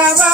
Brava.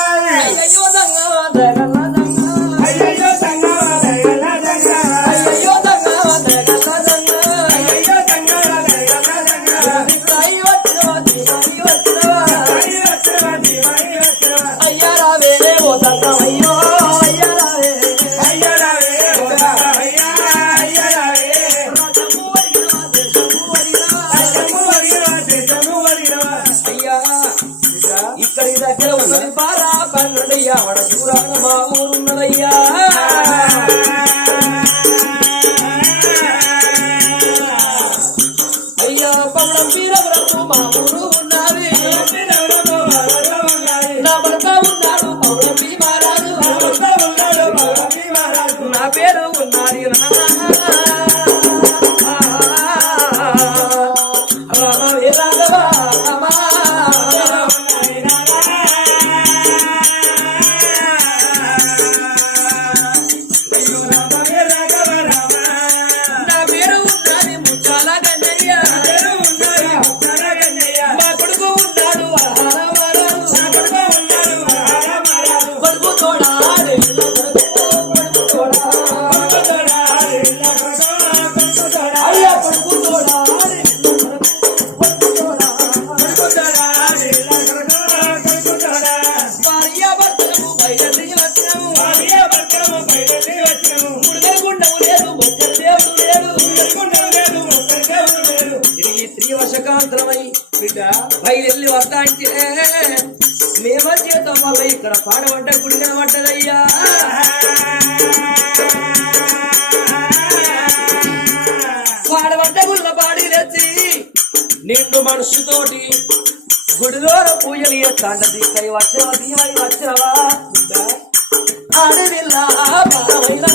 నిండు మనసుతోటి గుడిలో పూజలు చేస్తాంట కై వచ్చినవా దీవై వచ్చినవా బిడ్డ ఆడవిల్లా బాలమైనా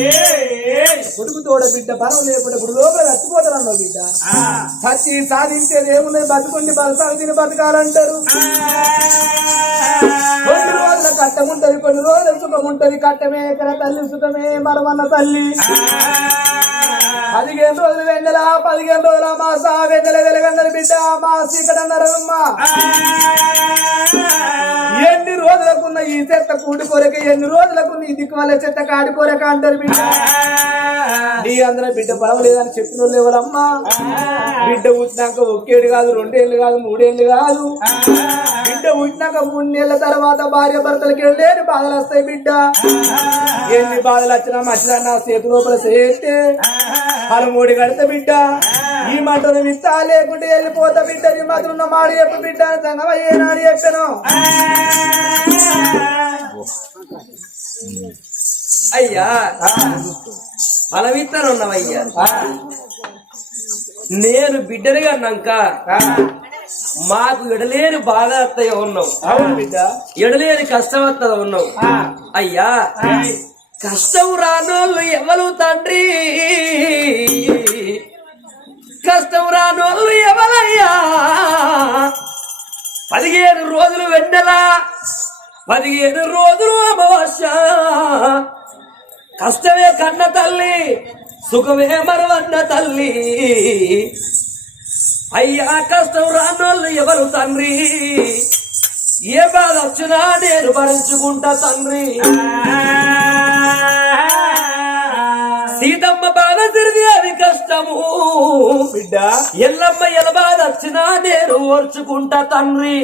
Yeah. కొడుకు తోడ బిడ్డ పరం లేకుండా ఇప్పుడు లోపల చచ్చిపోతారన్నావు బిడ్డ. చచ్చి సాధించేది ఏమున్నాయి బతుకుండి బతకాలి తిని బతకాలంటారు. కొన్ని రోజుల కట్టం ఉంటది కొన్ని రోజుల సుఖం ఉంటది. కట్టమే ఇక్కడ తల్లి సుఖమే మరమన్న తల్లి. పదిహేను రోజులు వెన్నెల పదిహేను రోజుల మాస వెన్నెల వెలగందరి బిడ్డ మాసి ఇక్కడ అన్నారమ్మ ఎన్ని రోజులకున్న ఈ చెత్త కూడి కొరక ఎన్ని రోజులకున్న ఈ దిక్కుమల్ల చెత్త కాడి కొరక అంటారు బిడ్డ. నీ అందరం బిడ్డ పర్వాలేదని చెప్పిన వాళ్ళు ఎవరమ్మా? బిడ్డ పుట్టినాక ఒకేడు కాదు రెండేళ్ళు కాదు మూడేళ్ళు కాదు. బిడ్డ పుట్టినాక మూడు నెలల తర్వాత భార్య భర్తలకి వెళ్ళేది బాధలు వస్తాయి బిడ్డ. ఎన్ని బాధలు వచ్చినా మధ్యలో నా చేతి లోపల చేస్తే పదమూడు కడత బిడ్డ. ఈ మంటను విత్తా లేకుంటే వెళ్ళిపోతా బిడ్డ. నీ మాత్రం ఉన్న మాట చెప్పు బిడ్డ సంగమయ్యేనాడు చెప్పాను. అయ్యా. ఫలవిత్తనం ఉన్నవయ్యా నేను బిడ్డని కన్నాక మాకు ఎడలేని బాధ అత్తయ్య ఉన్నావు అవును బిడ్డ. ఎడలేని కష్టం అత్తయ్య ఉన్నావు అయ్యా కష్టం రానోళ్ళు ఎవరు తండ్రి? కష్టం రానోళ్ళు ఎవరయ్యా? పదిహేను రోజులు వెన్నెల పదిహేను రోజులు అమావాస్య. కష్టమే కన్న తల్లి సుఖమే మరవన్న తల్లి. అయ్యా కష్టం రానోళ్ళు ఎవరు తండ్రి? ఏ బాధ వచ్చినా నేను భరించుకుంటా తండ్రి. సీతమ్మ బాధ తిరిగి అది కష్టము. బిడ్డ ఎల్లమ్మ ఎల బాధ వచ్చినా నేను ఓర్చుకుంటా తండ్రి.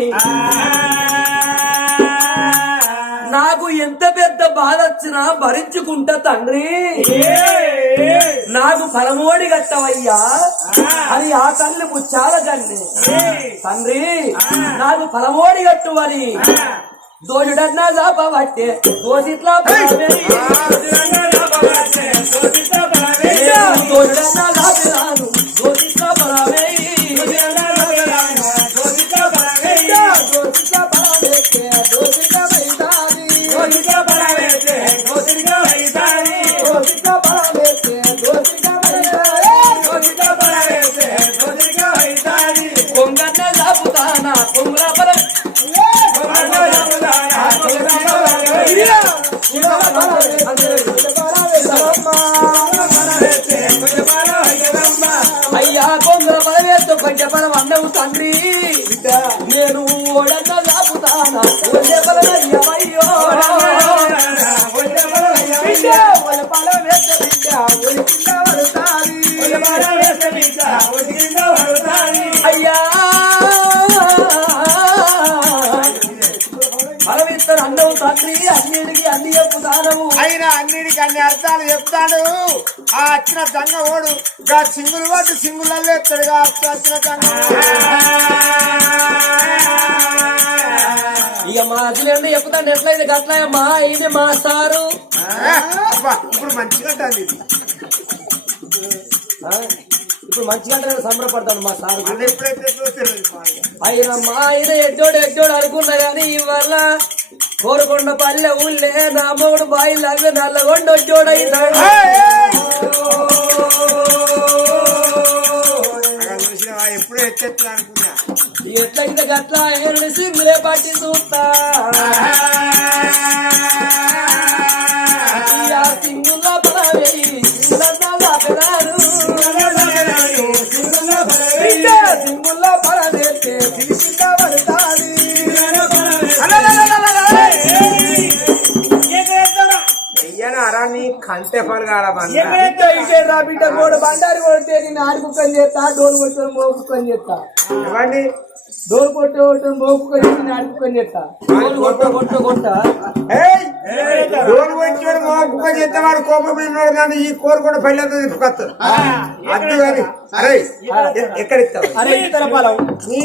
నాకు ఎంత పెద్ద బాధ వచ్చినా భరించుకుంటా తండ్రి. నాకు ఫలమోడి కట్టవయ్యా అని ఆ తల్లి ముచ్చాల తల్లి తండ్రి నాకు ఫలమోడి కట్టు అని దోషుడన్నా జాపబట్టే దోషిట్లా దోషుడన్నా జాపిరాను దోషిట్లా దోషిట్ల అయ్యా కొంగుల పరవేస్తూ కొంచెం పరం అన్నవు తండ్రి నేను ఓడన్న జాపుతానా కొంచెం పరమయ్యో బిడ్డ బిడ్డ అయినా అన్నిటికీ అన్ని అర్థాలు చెప్తాడు. ఆ వచ్చిన దంగ ఓడు గా సింగులు పట్టి సింగులలో ఎత్తాడుగా వచ్చిన దంగ ఇక మా అసలు చెప్తాను ఎట్లయితే గట్లయమ్మా ఇది మా సారు. అబ్బా, ఇప్పుడు మంచిగా ఇది. ఇప్పుడు మంచిగా సంబరపడతాను మా సారు. ఆయన. మా ఆయన ఎడ్డోడు ఎడ్డోడు అనుకున్నా కానీ ఇవాళ కోరుకొండ పల్లె ఊళ్ళే నా మొగుడు బాయి లాగా నల్లగొండ వచ్చోడు అయినాడు అక్కడ చూసినావా ఎప్పుడు ఎత్తెత్తు అనుకున్నా. ఎట్లయితే గట్ల ఆయన సింగులే పట్టి చూస్తా. సింగుల కంటే పలగాల బిడ్డ ఇటే రా బిడ్డ గోడ బండారి కొడితే నేను ఆడుకుని చేస్తా డోలు కొట్టు మోకుని చేస్తా. ఇవ్వండి కొట్టు కొట్టు చేసి నేను ఆడుకుని చేస్తా. గోలు కొట్ట కొట్ట కొట్ట రోడ్డు వచ్చాడు మోకుగా చేస్తే వాడు కోపం కానీ ఈ కోరు కూడా పెళ్ళంతా తిప్పుకొస్తారు అద్దు కానీ అరే ఎక్కడ ఇస్తావు? అరే ఇతర పొలం నీ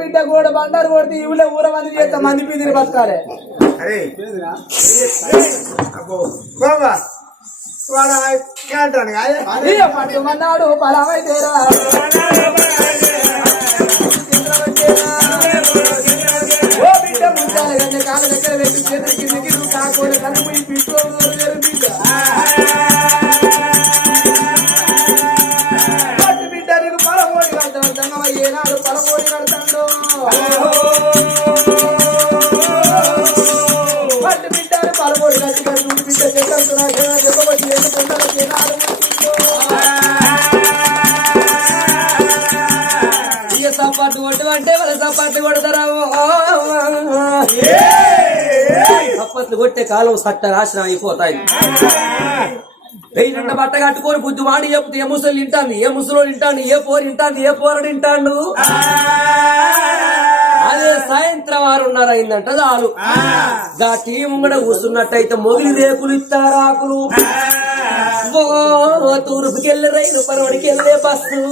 బిడ్డ గోడ బండారు కొడితే ఇవులే ఊర మంది చేస్తా మంది పీదిని బతకాలి. అరే అబ్బో బాబా వాడు అరే పట్టుమన్నాడు గంట కాళ్ళ దగ్గర పెట్టి చేతుల కిందకి ఈ పిట్టోడు లేరు బిడ్డ. పట్టు బిడ్డ నీకు పలమోడి కడతాడు పలమోడి కడతాడు. ఇక సపాటు కొట్టు అంటే వాళ్ళ సపాటు కొడతారా సప్పట్లు కొట్టే కాలం సట్ట నాశనం అయిపోతాయి వెయ్యి బట్ట కట్టుకొని బుద్ధి వాడి చెప్తే ఏ ముసలు తింటాను ఏ ముసలో వింటాను ఏ పోరు తింటాను ఏ పోరడు తింటాను అదే సాయంత్రం ఆరున్నర అయిందంట చాలు గా టీం కూడా కూర్చున్నట్టయితే మొగిలి రేకులు ఇస్తారు ఆకులు ఓ తూర్పుకెళ్ళే రైలు పరవడికి వెళ్ళే బస్సు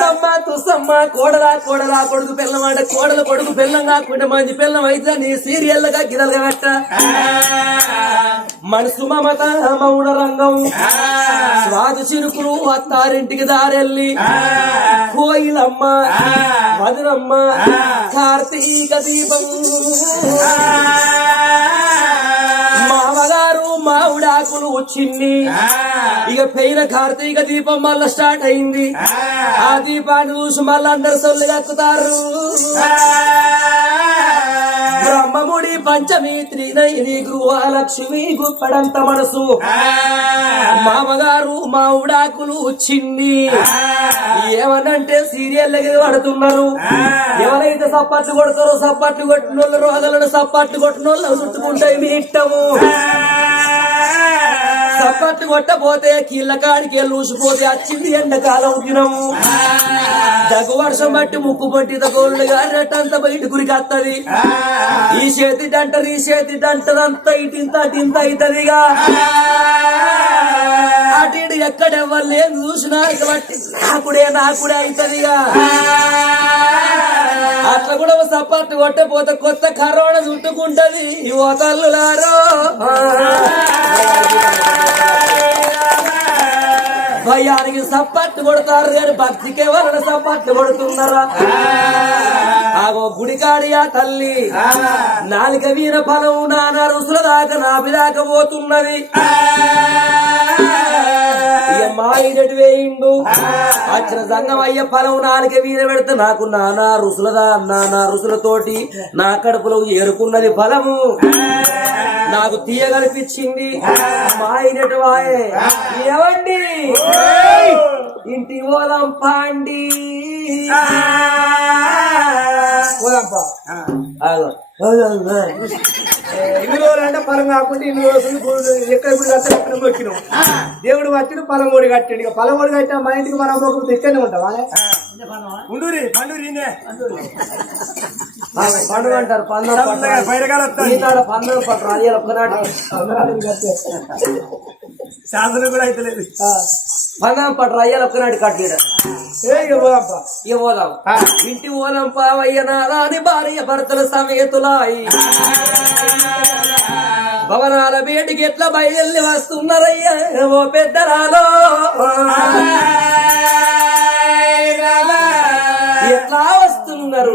సమ్మ తుసమ్మ కోడలా కోడలా కొడుకు పిల్లం కోడల కోడలు కొడుకు పిల్లం కాకుండా మంచి పిల్లం అయితే నీ సీరియల్గా గిరలుగా పెట్ట. మనసు మమత మౌడ రంగం. స్వాతి చిరుకులు అత్తారింటికి దారెల్లి. కోయిలమ్మ మధురమ్మ కార్తీక దీపం. మామగారు మావిడాకులు వచ్చింది. ఇక పెయిన కార్తీక దీపం మళ్ళా స్టార్ట్ అయింది. ఆ. దీపాన్ని చూసి మళ్ళీ అందరు సొల్లు ఎక్కుతారు బ్రహ్మముడి పంచమి త్రినైని గృహలక్ష్మి గుప్పడంత మనసు. మామగారు మా ఉడాకులు వచ్చింది. ఏమనంటే సీరియల్ పడుతున్నారు. ఎవరైతే సప్పట్లు కొడతారో సప్పట్లు కొట్టిన వాళ్ళు రోగాలను సప్పట్లు కొట్టిన వాళ్ళు చుట్టుకుంటాయి మీ ఇష్టము. చప్పట్లు కొట్టపోతే కీళ్ళ కాడికి వెళ్ళి వచ్చింది ఎండకాలం దినము దగ్గు వర్షం బట్టి ముక్కు పట్టి తగోళ్ళు గారెట్టంత బయట గురికి వత్తది ఈ చేతి డంటది ఈ చేతి డంటదంతా ఇటింత అటింత అవుతదిగా అటు ఇటు ఎక్కడెవ్వరు లేదు చూసినా ఇక బట్టి నాకుడే నాకుడే అవుతుందిగా అట్లా కూడా ఓ సపాటు కొట్టపోతే కొత్త కరోనా చుట్టుకుంటది. ఓ తల్లులారో. భయానికి సప్పట్లు కొడతారు కానీ భక్తికే వలన సప్పట్లు కొడుతున్నారా? ఆగో గుడికాడియా తల్లి. నాలుక వీర ఫలం నానా రుసుల దాకా నాభి దాకా పోతున్నది. ఇక మా ఇంటి వేయిండు వచ్చిన సంగం అయ్య ఫలం నాలుక వీర పెడితే నాకు నానా రుసులదా నానా రుసులతోటి నా కడుపులో ఏరుకున్నది ఫలము. నాకు తీయగనిపించింది. మా ఇంటి వాయే. ఏవండి? ఇంటి ఓలం పాండి. ఆగో. ఇన్ని రోజులు అంటే పొలం కాకుండా ఇన్ని రోజులు ఎక్కడ అక్కడ మొక్కినాం దేవుడు వచ్చిన పొలం ఓడి కట్టాడు. ఇక పొలం ఓడి కట్టిన మా ఇంటికి మనం మొక్కలు ఇక్కడనే ఉంటాం ఉండూరి పండూరి పండుగ అంటారు పండుగ. ఈనాడు పండుగ పట్టు రాజాలు ఒక్కనాడు. శాసనం కూడా అయితే లేదు. పండుగ పట్టు రాజాలు ఒక్కనాడు ఇక పోదాం ఇంటి ఓలం పావయ్య నారాని భార్య భర్తల సమేతులాయి. భవనాల వేడికి ఎట్లా బయలుదేరి వస్తున్నారయ్యా? ఓ పెద్దరాలో. ఎట్లా వస్తున్నారు?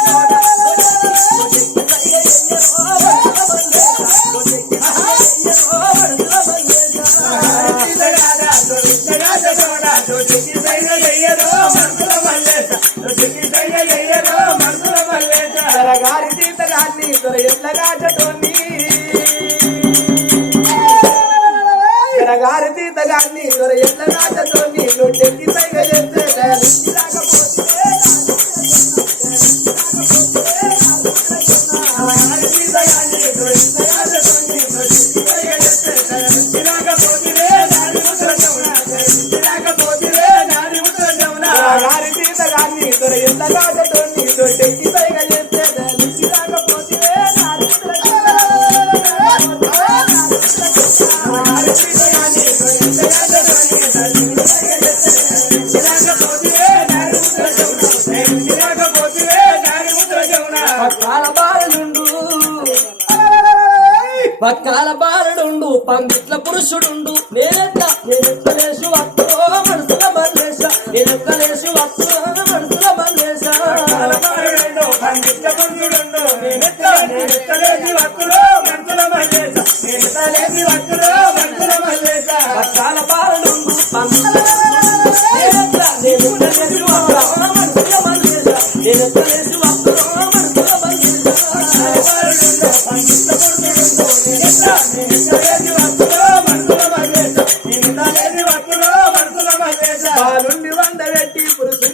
ఎట్లగా చటోని పక్కాల బాలుడు పందిట్ల పురుషుడుండు. నేనెత్త నేనెట్ల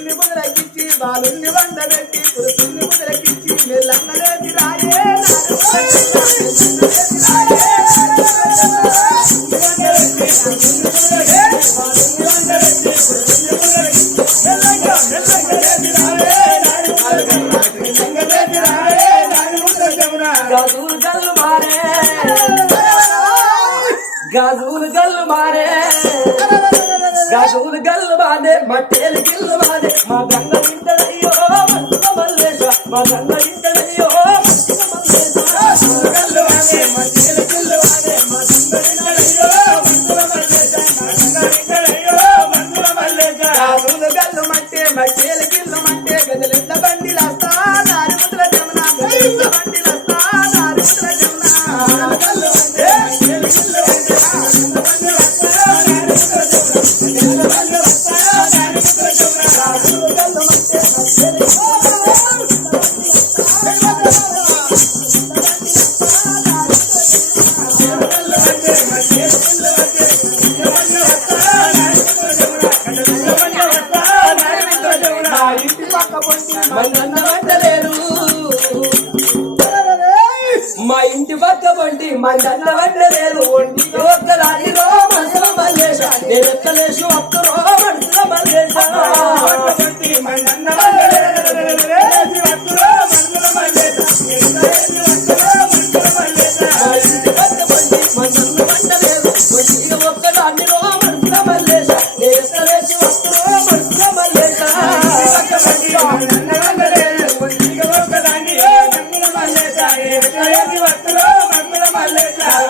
పురుషుణ్ణి ముదరకిచ్చి బాలుణ్ణి వండబెట్టి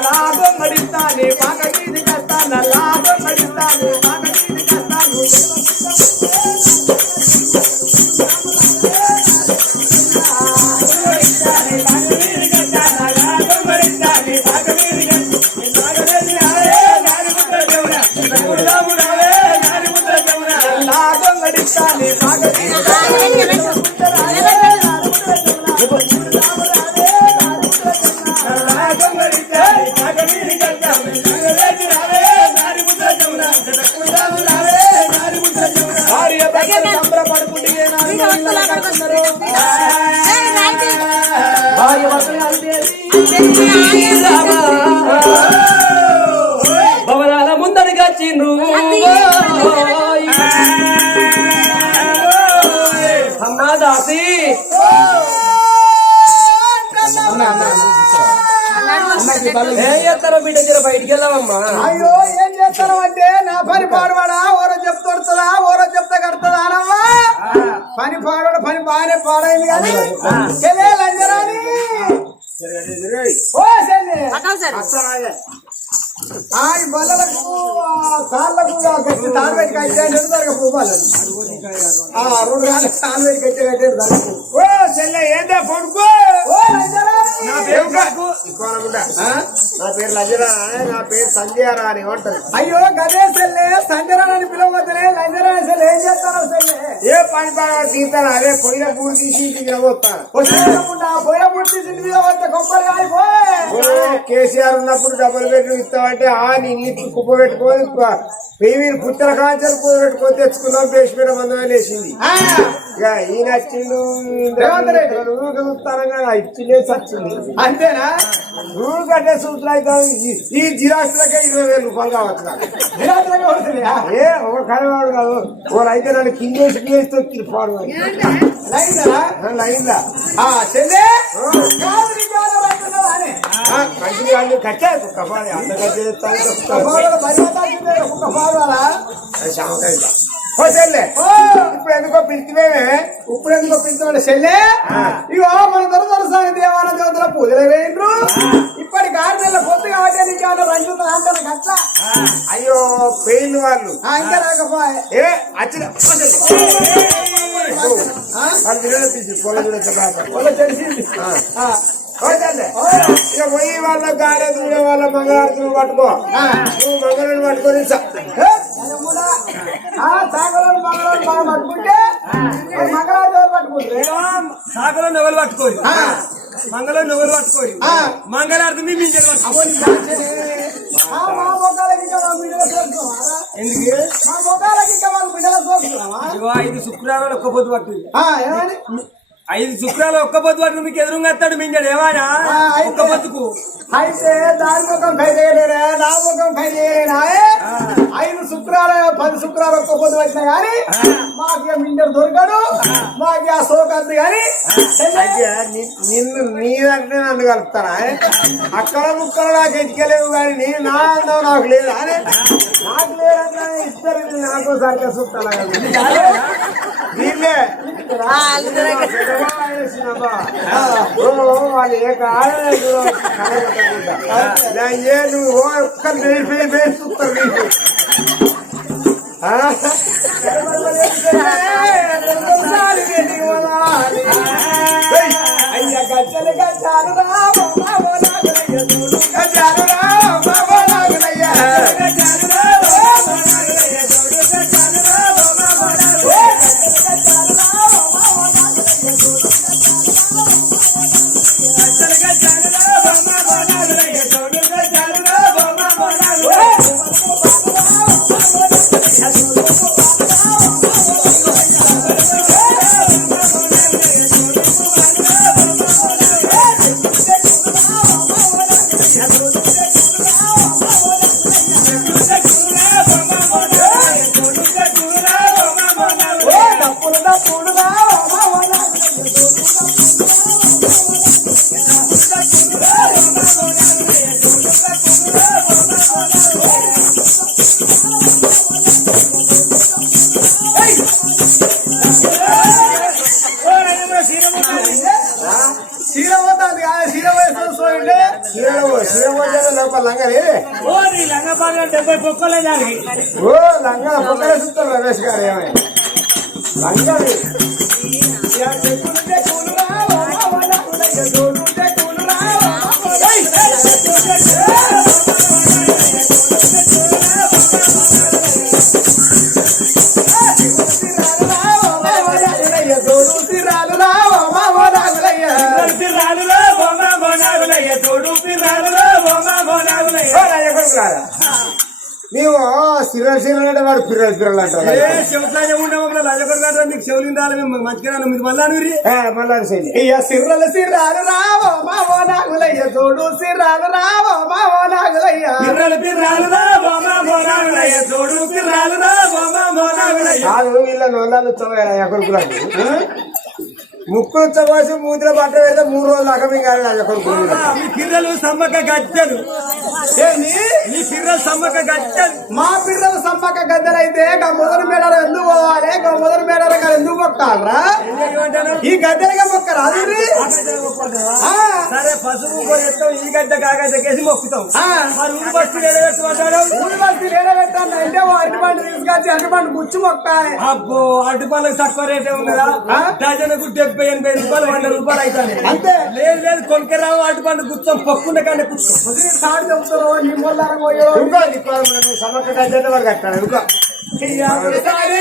లాభం మడిస్తాను పాక వీధి కస్తాను లాభం మడిస్తాను పాక వీధి కస్తాను ఏ ఎత్తరో బిడ్డ జర బయటికి వెళ్ళామమ్మా అయ్యో ఏం చేస్తాను అంటే నా పని పాడవాడా? ఓరో చెప్తాడుతుందా ఓరో చెప్తా కడుతుందా అనమ్మా పని పాడవాడు పని బాగానే పాడైంది కానీ చెల్లే లంజరాని ఓ చెల్లె ఆ ఈ బల్లలకు ఆ గట్టి తాడు పెట్టి కట్టాడు దొరక పోవాలి. ఆ రెండు రాళ్ళు తాళ్ళు పెట్టి కట్టి కట్టాడు దానికి ఓ చెల్లె ఏందా లంజరాని నా పేరు నా పేరు లజరా నా పేరు సంధ్యారా అని ఏమంటారు? అయ్యో గదే సెల్లే సంజరాని పిలవద్దనే లంజరాని సెల్లె ఏం చేస్తారో సెల్లె ఏ పని పని తీస్తాను అదే పోయిన పూలు తీసి ఇంటికి పోతాను వచ్చేటప్పుడు పోయ పుట్టి ఇంటి మీద వచ్చే కొబ్బరి ఆగిపోయి కేసీఆర్ ఉన్నప్పుడు డబుల్ బెడ్రూమ్ ఇస్తామంటే ఆ నీ నీటి కుప్ప పెట్టుకొని పెయ్యి పుత్తల కాంచెలు కూర పెట్టుకొని తెచ్చుకున్నాం. బేసిపేట మందమే లేచింది. ఇక ఈయన. చూస్తానంగా ఇచ్చిందే సచ్చింది అంతేనా? రూల్ కట్టే సూట్లు అవుతాం ఈ జిరాక్స్లకే ఇరవై వేలు రూపాయలు కావచ్చు ఏ ఒక కనవాడు కాదు ఓ అయితే నన్ను కిందేసి కిందేసి తొక్కి పాడు లైందా లైన్లా? ఆ చెల్లె? కాదు నీ కాదు అంటున్నావా అని అంత కట్టేస్తాను ఓ ఇప్పుడు ఎందుకో పిలిచివేమే ఇప్పుడు ఎందుకు పిలుచుకోండి చెల్లె ఇగో మన దొరదొరసాని దేవాలయ దేవతల పూజలు వేయండ్రు ఇప్పటికి ఆరు నెలల పొద్దు కాబట్టి నీకు ఏమైనా అంటారు గట్ల అయ్యో పెయిన్ వాళ్ళు ఇంకా రాకపోయే ఏ వాళ్ళు తీసి తెలిసింది పోయి వాళ్ళ గారె దూడే వాళ్ళ మంగళారతులు పట్టుకో. నువ్వు మంగళని పట్టుకొని సాగలను మంగళం బాగా పట్టుకుంటే? మంగళాదేవి పట్టుకుంటే సాగలో నొగలు పట్టుకోరు? మంగళం నొగలు పట్టుకోరు? ఆ. మంగళారతి మీ మింజలు ఎందుకు? ఐదు శుక్రాలు ఒక్క పొద్దు పట్టింది. ఐదు శుక్రాలు ఒక్క పొద్దు పట్టు మీకు ఎదురుగా వస్తాడు ఆ, అయితే- ఒక్క పొద్దుకు. అయితే దాని ముఖం ఖైదేయలేరా నా ముఖం ఖైదేయలేనా ఐదు శుక్రాలు పది శుక్రాలు ఒక్క పొద్దు వచ్చినా గాని మాకు మిండర్ దొరకడు మాకు ఆ సోకద్దు గాని నిన్ను నీ దగ్గర నన్ను కలుపుతారా అక్కడ ముక్కలు నాకు ఎత్తుకెళ్ళేవు కానీ నేను నా అందం నాకు లేదు అరే నాకు లేదంటే ఇస్తారు ఇది నాకు సరిగ్గా చూస్తాను వీళ్ళే వాళ్ళు ఏ కాదు నువ్వు ఒక్క నీకు గజ్జలు గజ్జాలు రా మేము సిరల్ సిరల్ వాడు పిల్లలు పిల్లలు అంటారు ఏ శివసాయ ఉండే మమ్మల్ని లజపడి కాదు నీకు చెవులు ఇందాలి మేము మంచిగా మీరు మళ్ళా మళ్ళా శైలి ఇయ్య సిర్రల సిర్రాలు రావో మావో నాగులయ్య రావో మావో నాగులయ్య. పిర్రలు వీళ్ళ ముక్కులు ఉత్సవాసి మూతిలో బట్ట పెడితే మూడు రోజులు అకమి కాదు ఎక్కడికి మీ ఏంది మీ పిర్రలు సమ్మక్క గజ్జలు. మా పిల్లల సమ్మక్క గద్దెలైతే గా మొదటి మేడలు ఎందుకు పోవాలి? మొదటి మేడలు గా ఎందుకు ఏమంటారు ఈ గద్దెలుగా మొక్కరా అది? సరే పసుపు ఈ గడ్డ కాగడ్డకేసి మొక్కుతాం. ఆ. మరి ఊరు బస్సు నిలబెట్టుకుంటాడు ఊరి బస్తీ లేడబెట్టాను అంటే ఓ అరటి పండు తీసుకొచ్చి అరటి పండు గుచ్చి మొక్కాలి. అబ్బో అరటి పళ్ళకి తక్కువ రేటే ఉన్నదా? ఆ? డజన్కు డెబ్బై ఎనభై రూపాయలు వంద రూపాయలు అవుతాయి అంతే. లేదు లేదు కొనుక్కరావు అరటి పండు కూర్చొని పక్కుండే కానీ కూర్చో సాడు చెప్తారు నీ మొల్లారం పోయో ఇంకో దిక్కు నువ్వు సమక్క కట్టేట వాడు కట్టాడు ఇంకో సారి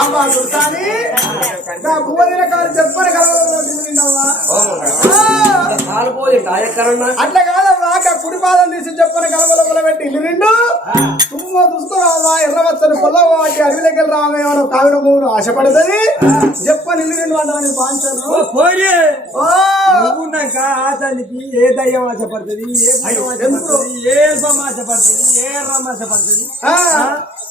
అమ్మా సుల్తాని నా భూవదిన రకాలు చెప్పని కదా. కాలిపోయి అట్లా కాదమ్మా ఆ కుడి పాదం తీసి చెప్పని కలవల పెట్టి ఇల్లు రెండు తుమ్మ దుస్తురావా ఎర్రవచ్చని పొల్ల వాటి అడవిలోకి వెళ్ళి రావా కావిడ మూడు ఆశపడుతుంది చెప్పని ఇల్లు రెండు అంటారని బాంచాను పోయి ఓ ఏ దయ్యం ఆశపడుతుంది ఏ భయం ఏ బొమ్మ ఆశపడుతుంది ఏ రమ్మ ఆశపడుతుంది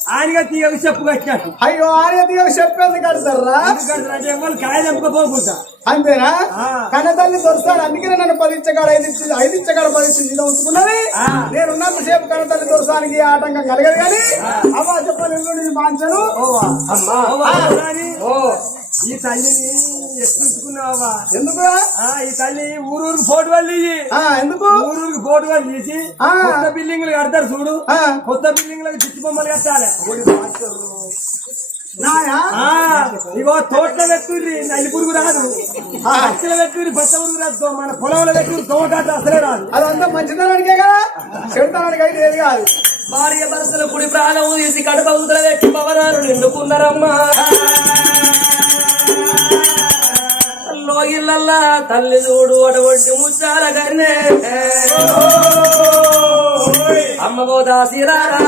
ఆయనగా తీయకు చెప్పు కట్టినట్టు అయ్యో ఆయన ఆర్యతీ చెప్పేందుకు కడతారా ఎందుకంటే ఎవరు కాయ చంపుకపోకుంటా అంతేనా ఆ. కన్న తల్లి దొరుకుతాను అందుకనే నన్ను పదించగాడు ఐదు ఐదు ఇచ్చగాడు పది ఉంచుకున్నది నేనున్నంతసేపు నేను కన్న తల్లి దొరసానికి ఆటంకం కలగదు కానీ అవ్వ చెప్పని నేను మాంచను అమ్మా. ఓ ఈ తల్లిని ఎత్తుంచుకున్నావా ఎందుకు? ఈ తల్లి ఊరూరికి పోటు వాళ్ళు ఎందుకు? ఊరూరికి పోటు వాళ్ళు తీసి. కొత్త బిల్డింగ్లు కడతారు చూడు. కొత్త బిల్డింగ్లకు చిచ్చి బొమ్మలు కట్టాలి. ఇగో తోటలో పెట్టుర్రి నల్లి పురుగు రాదు. పచ్చల పెట్టుర్రి బచ్చ పురుగు రాదు. మన పొలంలో పెట్టుర్రి దోమకాట అసలే రాదు. అదంతా మంచితనానికే కదా? చెడుతనానికి అయితే ఏది కాదు. భార్య భర్తల కుడి ప్రాణం తీసి కడప ఉదల పెట్టి పవనాలు నిండుకున్నారమ్మా. లోగిళ్ళల్లా తల్లి చూడు అటువంటి ముచ్చాల కన్నే. అమ్మ గోదాసిరారా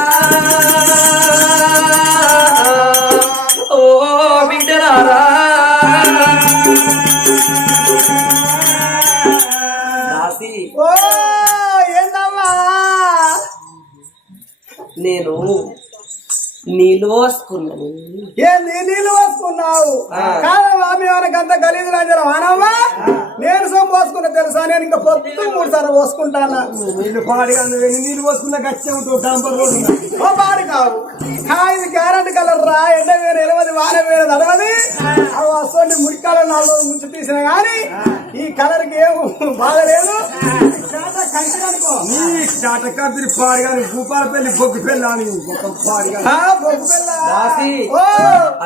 నేను నీళ్ళు పోసుకున్నాను ఏంది నీళ్ళు పోసుకున్నావు కాదమ్మా మేము గంత గలీజు లాంటి వానమ్మా నేను సొమ్ము పోసుకున్నా తెలుసా? నేను ఇంకా పొత్తు మూడు సార్లు పోసుకుంటానా? నీళ్ళు పాడిగా నీళ్ళు పోసుకున్నా గచ్చే ఉంటావు డాంపర్ రోడ్డు ఓ పాడు కావు ఇది గ్యారెంటీ కలర్ రా ఎండ మీద ఎలవది వాన మీద నడవది అవి వస్తుంది ముడికాల నాలుగు రోజులు ముంచి తీసిన గాని ఈ కలర్కి ఏం బాధ లేదు నీ చాటకాపిరి పాడిగాని భూపాలపల్లి బొగ్గు పెళ్ళాని ఒక పాడిగా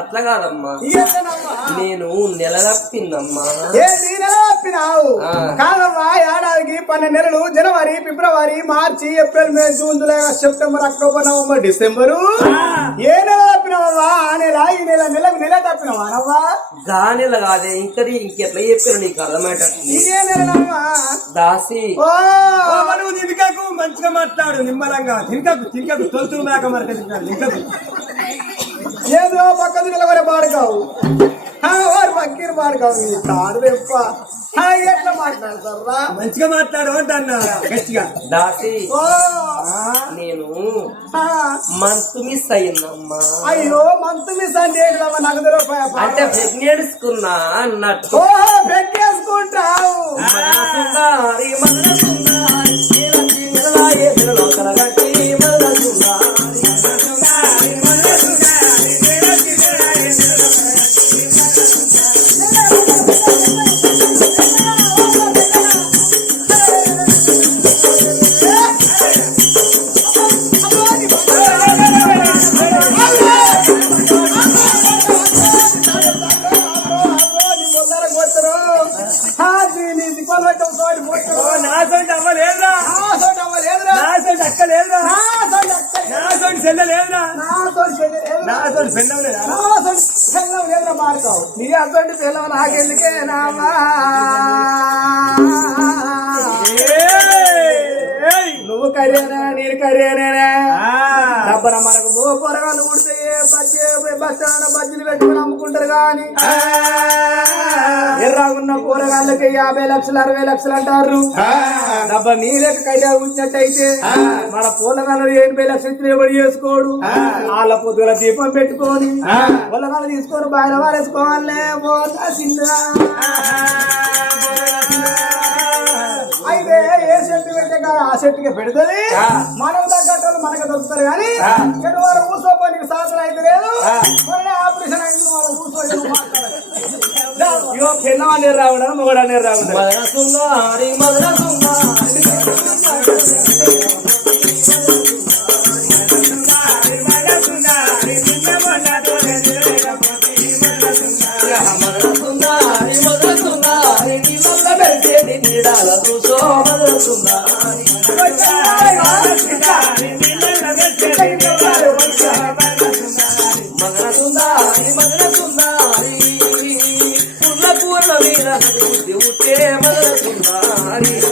అట్లా కాదమ్మా. నేను నెల ఆ. కాదమ్మా ఏడాదికి పన్నెండు నెలలు జనవరి ఫిబ్రవరి మార్చి April May June July September October November December. ఏ నెల తప్పినావా ఆ నెల ఈ నెల నెలకు నెల తప్పినావా నవ్వా? గా నెల కాదే ఇంకది ఇంకెట్లా చెప్పారు నీకు అర్థమయ్యేటట్టు? ఇదే నెలనమ్మా. దాసి. నువ్వు తినకకు మంచిగా మాట్లాడు నిమ్మలంగా. తినకకు తినకకు తొలుతులు మేక మరక తినకకు ఏదో పక్కది నిలబడే పాడుకావు వారు పక్కీరు పాడుకావు నీ తాడు వెప్ప ఆ, ఎట్లా మాట్లాడతారా మంచిగా మాట్లాడు అంటన్నా గట్టిగా దాసి ఓ నేను ఆ, మంత్ మిస్ అయ్యిందమ్మా అయ్యో మంతు మిస్ అంటే ఏంటమ్మా నాకు అంటే ప్రెగ్నెంట్స్కున్నా అన్నట్టు ఓహో పెట్టేసుకుంటావు మదన సుందరి, మదన సుందరి, యాభై లక్షలు అరవై లక్షలు అంటారు. డబ్బ నీ లెక్క కైలా ఉంచినట్టయితే మన పూలగాళ్ళు ఎనభై లక్షలు ఎవడు చేసుకోడు. వాళ్ళ పొద్దుల దీపం పెట్టుకొని పూలగాళ్ళు తీసుకొని బాగా వారేసుకోవాలే పోతా ఆ సెట్కి పెడుతుంది. మనం తగ్గట్టు మనకు దొరుకుతారు కానీ చెడు వారు కూర్చోపోయి శాస్త్రం అయితే లేదు. మొన్న ఆపరేషన్ అయింది వాళ్ళు కూర్చోని పిల్లవాడిని రావడం మొగడాన్ని రావడం. మదన సుందరి, మదన సుందరి. పూర్ణ వీర నది